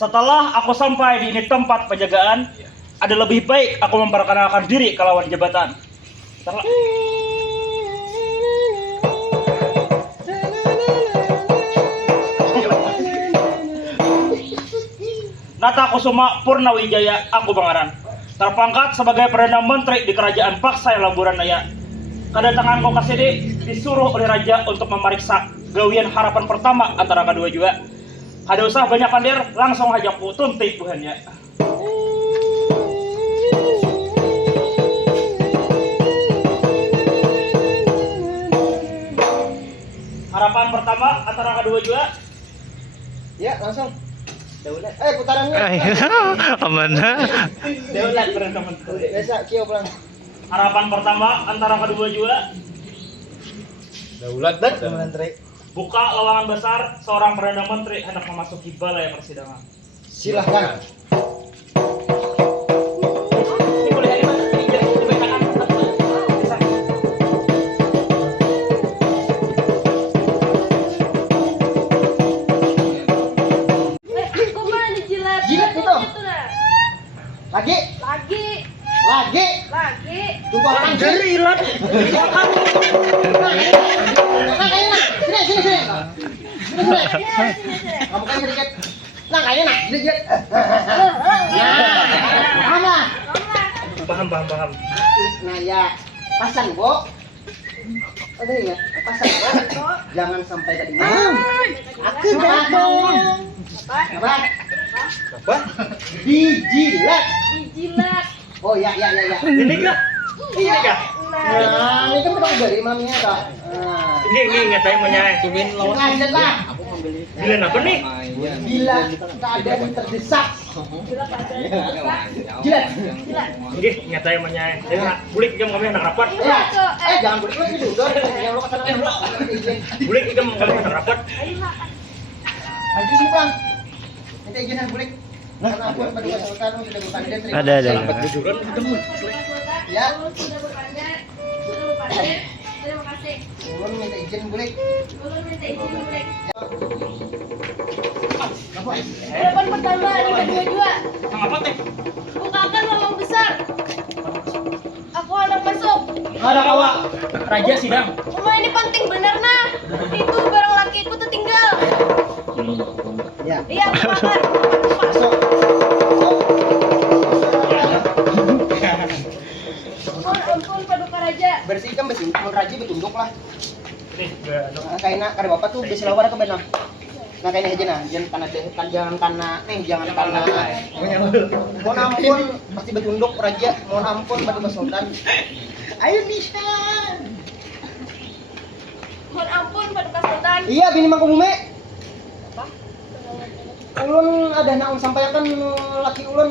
Setelah aku sampai di ini tempat penjagaan, ada lebih baik aku memperkenalkan diri ke lawan jabatan. Setelah Nata Kusuma Purnawijaya, aku Bangaran, terpangkat sebagai Perdana Menteri di Kerajaan Paksai Lamburan Naya. Kedatanganku ke sini disuruh oleh Raja untuk memeriksa gawian harapan pertama antara kedua juga. Kada usah banyak kandir, langsung aja ku tuntik buhannya. Harapan pertama antara kedua juga. Ya, langsung. Daulat. Putarannya. Kemana? Daulat Perdana Menteri. Biasa, kio pulang. Harapan pertama antara kedua juga. Daulat dan menteri. Buka lowongan besar, seorang Perdana Menteri hendak memasuki balai persidangan. Silahkan. Ini boleh dari mana? Ini dari kanan. Kok malah dijilat? Jilat itu. Lagi. Tunggu orang Dari ilat. Sini. Kamu kan sedikit. Nah, kayaknya nak, sedikit. Mana? Paham. Nah, ya. Pasang, Bo. Ada ingat? Pasang, Bo. Jangan sampai tadi malam. Aku datang. Apa? Dijilat. Oh, ya. Ini kah? Nah, ini kan udah dari maminya, Kak. Nah. Ini ingat saya menyayang. Tumin lawan. Lanjut lah. Bila apa nih? Bila keadaan terdesak. Jilat. Oke, ingat saya menyayang. Saya bulik ikam kami hendak rapat. Ya. Jangan boleh lagi dulu. Yang lo kesana yang Bulik ikam kami hendak rapat. Lanjut sini, Bang. Minta izinan bulik. Karena aku pada Sultan sudah berkandidat. Ada. Bujuran ketemu. Ya. Sudah berkandidat. Terima kasih. Ulun minta izin bulik. Ulun minta izin bulik. Apa? Harapan pertama, ini kedua juga. Apa teh? Bukakan lowong besar. Aku anak masuk. Ada kawa. Raja sidang. Cuma ini penting bener nah. Itu barang lakiku tuh tinggal. Ya. Iya, bukakan. Masuk. Ampun, Paduka Raja. Bersihkan mun raji betunduk lah. Nih, Nah, kayaknya kada bapak tuh besi lawar ke benar. Nah, kayaknya aja nah, jangan karena mohon ampun pasti betunduk raja. Mohon ampun Paduka Sultan. Ayo bisa. Mohon ampun, Paduka Sultan. Iya, bini mangku bume. Ulun ada nak sampaikan laki ulun